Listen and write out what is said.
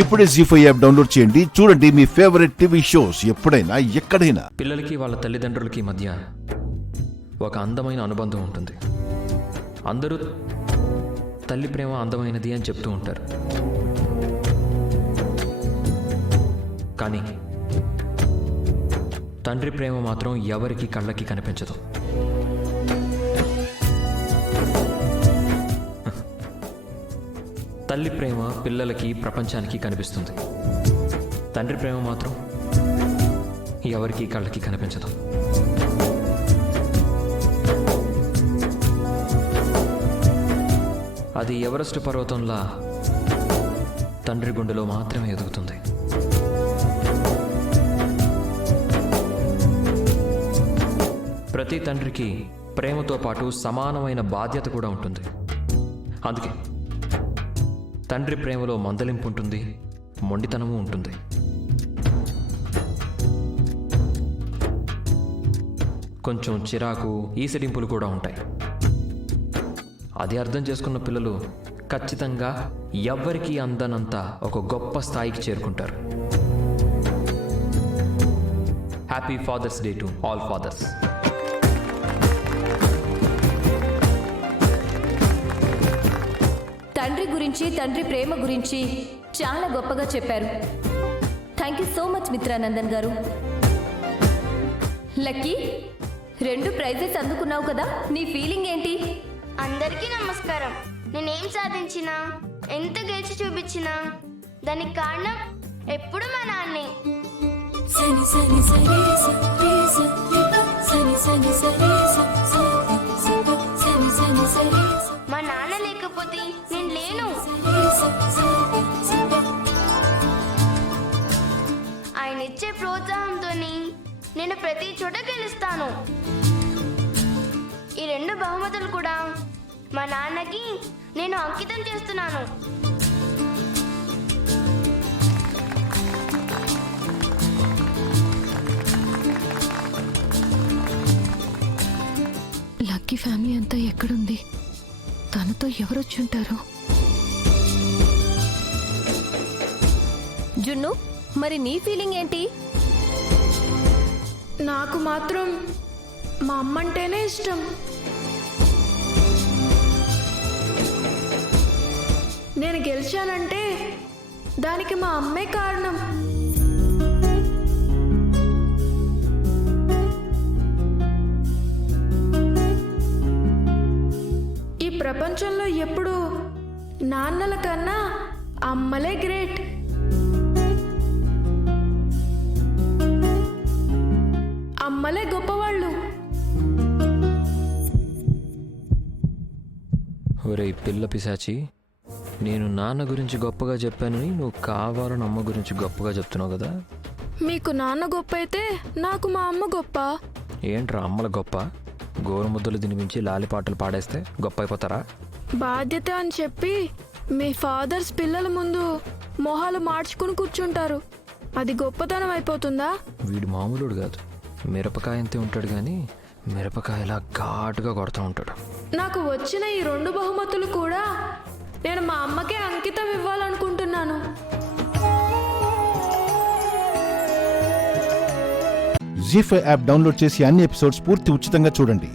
ఇప్పుడే జీ5 app download చేయండి. చూడండి మీ ఫేవరెట్ టీవీ షోస్ ఎప్పుడైనా ఎక్కడైనా. పిల్లలకి వాళ్ళ తల్లిదండ్రులకి మధ్య ఒక అందమైన అనుబంధం ఉంటుంది. అందరూ తల్లి ప్రేమ అందమైనది అని చెప్తూ ఉంటారు. కానీ తండ్రి ప్రేమ మాత్రం ఎవరికి కళ్ళకి కనిపించదు. తల్లి ప్రేమ పిల్లలకి ప్రపంచానికి కనిపిస్తుంది. తండ్రి ప్రేమ మాత్రం ఎవరికి కళ్ళకి కనిపించదు. అది ఎవరెస్ట్ పర్వతంలా తండ్రి గుండెలో మాత్రమే ఎదుగుతుంది. ప్రతి తండ్రికి ప్రేమతో పాటు సమానమైన బాధ్యత కూడా ఉంటుంది. అందుకే తండ్రి ప్రేమలో మందలింపు ఉంటుంది, మొండితనము ఉంటుంది. కొంచెం చిరాకు, ఈసడింపులు కూడా ఉంటాయి. అది అర్థం చేసుకున్న పిల్లలు ఖచ్చితంగా ఎవ్వరికీ అందనంత ఒక గొప్ప స్థాయికి చేరుకుంటారు. Happy fathers day to all fathers. తండ్రి గురించి, తండ్రి ప్రేమ గురించి చాలా గొప్పగా చెప్పారు. Thank you so much Mitranandan garu. Lucky, 2 prices అందుకున్నావు కదా, నీ ఫీలింగ్ ఏంటి? అందరికీ నమస్కారం. నేనేం సాధించినా, ఎంత గెలిచి చూపించినా దానికి కారణం ఎప్పుడు మా నాన్నే. మా నాన్న లేకపోతే నేను లేను. ఆయన ఇచ్చే ప్రోత్సాహంతో నేను ప్రతి చోట గెలుస్తాను. ఈ 2 బహుమతులు కూడా మా నాన్నకి నేను అంకితం చేస్తున్నాను. లక్కీ ఫ్యామిలీ అంతా ఎక్కడుంది? తనతో ఎవరొచ్చుంటారు? జున్ను, మరి నీ ఫీలింగ్ ఏంటి? నాకు మాత్రం మా అమ్మంటేనే ఇష్టం. నేను గెలిచానంటే దానికి మా అమ్మే కారణం. ఈ ప్రపంచంలో ఎప్పుడు నాన్నల కన్నా అమ్మలే గ్రేట్. అమ్మలే గొప్పవాళ్ళు. ఒరే పిల్ల పిశాచి, నేను నాన్న గురించి గొప్పగా చెప్పానని నువ్వు కావాలని అమ్మ గురించి గొప్పగా చెప్తున్నావు కదా. మీకు నాన్న గొప్ప అయితే నాకు మా అమ్మ గొప్ప. ఏంట్రా అమ్మల గొప్ప? గోరుముద్దలు తినిపించి లాలిపాటలు పాడేస్తే గొప్ప అయిపోతారా? బాధ్యత అని చెప్పి మీ ఫాదర్స్ పిల్లల ముందు మొహాలు మార్చుకుని కూర్చుంటారు. అది గొప్పతనం అయిపోతుందా? వీడు మామూలుడు కాదు. మిరపకాయ అంతే ఉంటాడు కానీ మిరపకాయలా ఘాటుగా కొడుతూ ఉంటాడు. నాకు వచ్చిన ఈ 2 బహుమతులు కూడా నేను మా అమ్మకే అంకితం ఇవ్వాలనుకుంటున్నాను. జీ5 యాప్ డౌన్లోడ్ చేసి అన్ని ఎపిసోడ్స్ పూర్తి ఉచితంగా చూడండి.